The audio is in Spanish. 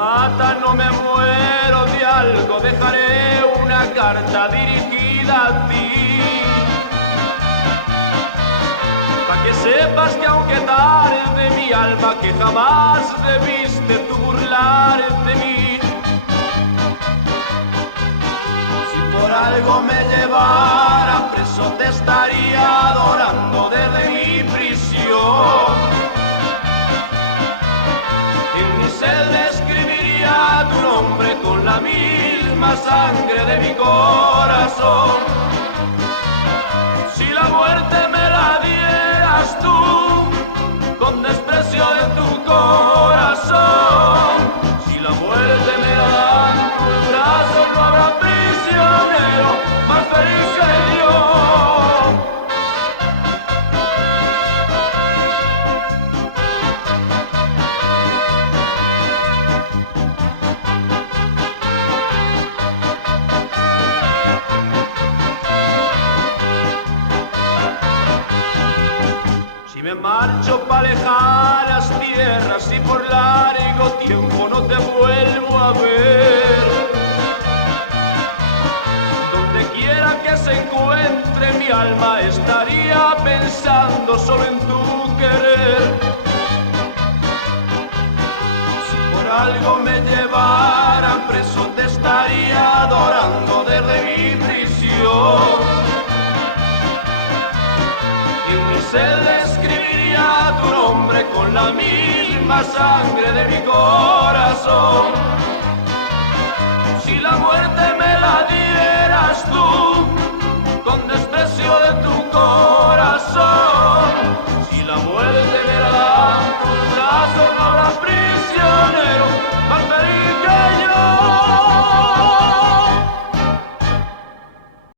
mata no me muero de algo, dejaré una carta dirigida a ti, para que sepas que aunque tarde mi alma, que jamás debiste tú burlar de mí. Si por algo me llevara preso te estaría adorando desde mi prisión. En mi celda escribiría tu nombre con la misma sangre de mi corazón. Si la muerte me la dieras tú, con desprecio de tu corazón, si la muerte me la dan tus brazos, no habrá prisionero más feliz que yo. Si me marcho pa' lejanas tierras y por largo tiempo no te vuelvo a ver, donde quiera que se encuentre mi alma estaría pensando solo en tu querer. Si por algo me llevaran preso te estaría adorando desde mi prisión. En mi celda escribiría tu nombre con la misma sangre de mi corazón. Si la muerte me la dieras tú, con desprecio de tu corazón.